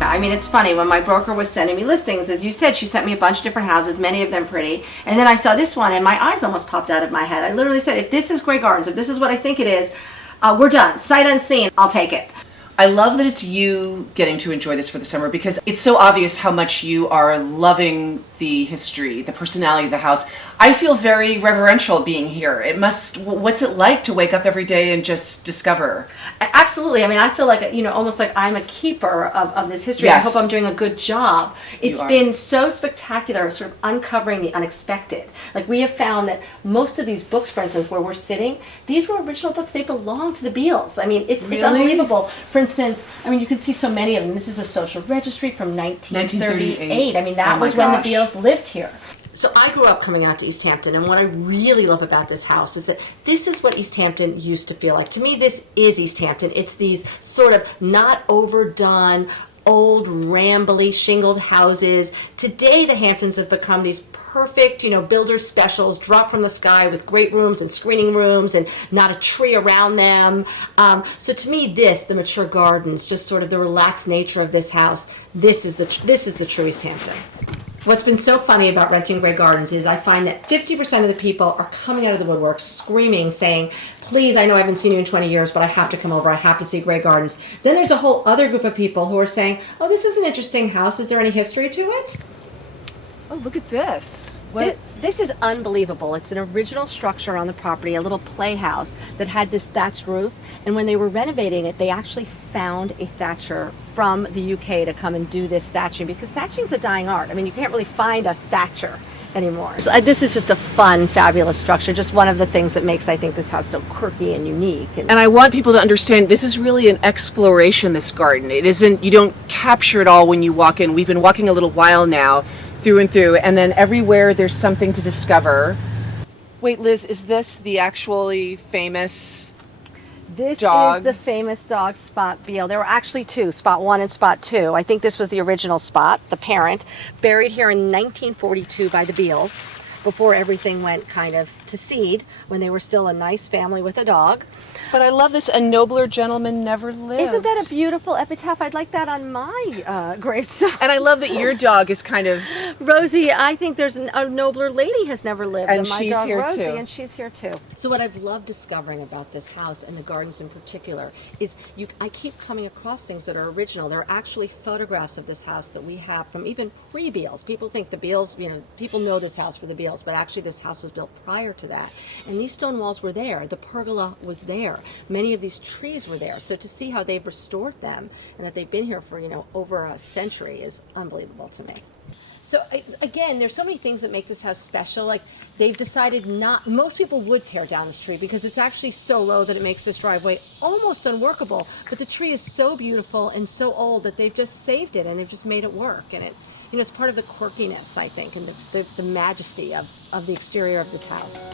I mean, it's funny, when my broker was sending me listings, as you said, she sent me a bunch of different houses, many of them pretty, and then I saw this one and my eyes almost popped out of my head. I literally said, if this is Grey Gardens, if this is what I think it is, we're done. Sight unseen, I'll take it. I love that it's you getting to enjoy this for the summer, because it's so obvious how much you are loving the history, the personality of the house. I feel very reverential being here. What's it like to wake up every day and just discover? Absolutely. I mean, I feel like, almost like I'm a keeper of this history. Yes. I hope I'm doing a good job. It's been so spectacular, sort of uncovering the unexpected. Like, we have found that most of these books, for instance, where we're sitting, these were original books. They belong to the Beales. I mean, it's unbelievable. For instance, I mean, you can see so many of them. This is a social registry from 1938. I mean, that was when the Beales lived here. So I grew up coming out to East Hampton, and what I really love about this house is that this is what East Hampton used to feel like. To me, this is East Hampton. It's these sort of not overdone, old, rambly, shingled houses. Today, the Hamptons have become these perfect, builder specials, drop from the sky with great rooms and screening rooms and not a tree around them. So to me, the mature gardens, just sort of the relaxed nature of this house, this is the true East Hampton. What's been so funny about renting Grey Gardens is I find that 50% of the people are coming out of the woodwork screaming, saying, please, I know I haven't seen you in 20 years, but I have to come over. I have to see Grey Gardens. Then there's a whole other group of people who are saying, oh, this is an interesting house. Is there any history to it? Oh, look at this. This is unbelievable. It's an original structure on the property, a little playhouse that had this thatched roof. And when they were renovating it, they actually found a thatcher from the UK to come and do this thatching, because thatching is a dying art. I mean, you can't really find a thatcher anymore. So, this is just a fun, fabulous structure. Just one of the things that makes, I think, this house so quirky and unique. And I want people to understand this is really an exploration, this garden. It isn't, you don't capture it all when you walk in. We've been walking a little while now, through and through, and then everywhere there's something to discover. Wait, Liz, is this the actually famous dog? This is the famous dog, Spot Beale. There were actually two, Spot 1 and Spot 2. I think this was the original Spot, the parent, buried here in 1942 by the Beales, before everything went kind of to seed, when they were still a nice family with a dog. But I love this, a nobler gentleman never lived. Isn't that a beautiful epitaph? I'd like that on my gravestone. And I love that your dog is kind of... Rosie, I think there's a nobler lady has never lived. And my she's dog here Rosie, too. And she's here too. So what I've loved discovering about this house and the gardens in particular is I keep coming across things that are original. There are actually photographs of this house that we have from even pre-Beales. People think the Beales, people know this house for the Beales, but actually this house was built prior to that. And these stone walls were there. The pergola was there. Many of these trees were there. So to see how they've restored them and that they've been here for, over a century is unbelievable to me. So again, there's so many things that make this house special. Like, they've decided most people would tear down this tree because it's actually so low that it makes this driveway almost unworkable. But the tree is so beautiful and so old that they've just saved it and they've just made it work. And it's part of the quirkiness, I think, and the majesty of the exterior of this house.